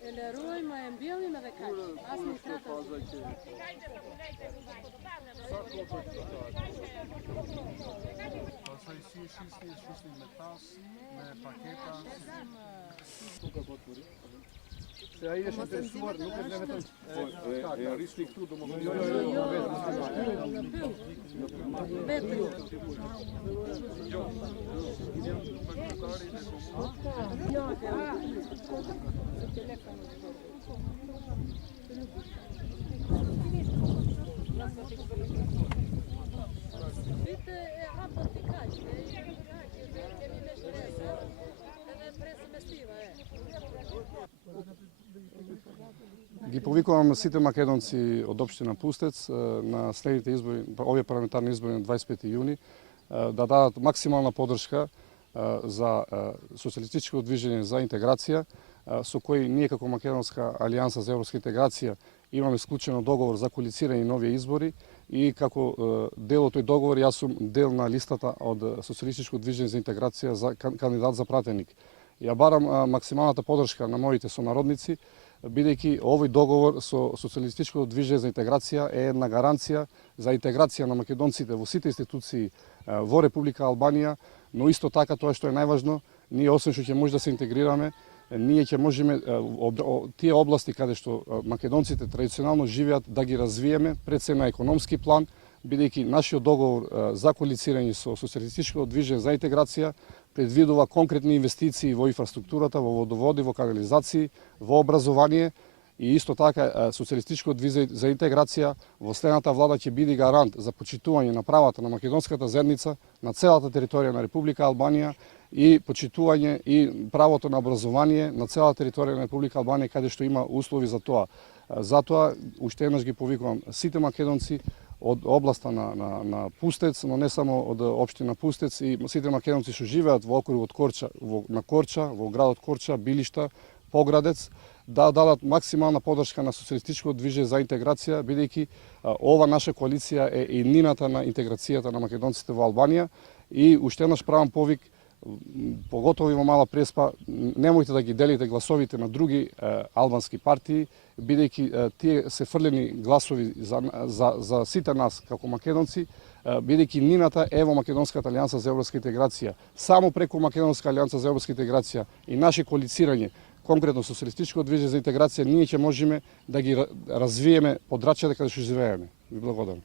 Ele é ruim, mas é belo e não é caro. Сега идеше през сувар, нука времето е рисник труд да може. Ги повикувам сите македонци од општина Пустец на следните избори, овие парламентарни избори на 25 јуни, да дадат максимална поддршка за социјалистичко движење за интеграција, со кој ние како Македонска алијанса за европска интеграција имаме склучено договор за коалицирање на овие избори и како дел од тој договор јас сум дел на листата од социјалистичко движење за интеграција за кандидат за пратеник. Ја барам максималната поддршка на моите сонародници, бидејќи овој договор со социјалистичко движење за интеграција е една гаранција за интеграција на македонците во сите институции во Република Албанија, но исто така тоа што е најважно, ние освен што ќе може да се интегрираме, ние ќе можеме тие области каде што македонците традиционално живеат да ги развиеме пред се на економски план, бидејќи нашиот договор за коалицирање со социјалистичко движење за интеграција предвидува конкретни инвестиции во инфраструктурата, во водоводи, во канализации, во образование и исто така социјалистичко движење за интеграција во следната влада ќе биде гарант за почитување на правата на македонската заедница на целата територија на Република Албанија и почитување и правото на образование на целата територија на Република Албанија каде што има услови за тоа. Затоа уште еднаш ги повикувам сите македонци од областа на Пустец, но не само од општина Пустец и сите македонци што живеат во окрugот Корча, на Корча, во градот Корча, Билишта, Поградец, да дадат максимална поддршка на социјалистичко движење за интеграција, бидејќи ова наша коалиција е иднината на интеграцијата на македонците во Албанија и уште еднаш правам повик, поготово во Мала Преспа, немојте да ги делите гласовите на други албански партии, бидејќи тие се фрлени гласови за сите нас како македонци, бидејќи нината е во Македонската алијанса за европска интеграција. Само преку Македонска алијанса за европска интеграција и наше коалицирање, конкретно социјалистичко движење за интеграција, ние ќе можеме да ги развиеме подрачјата каде што живееме. Ви благодарам.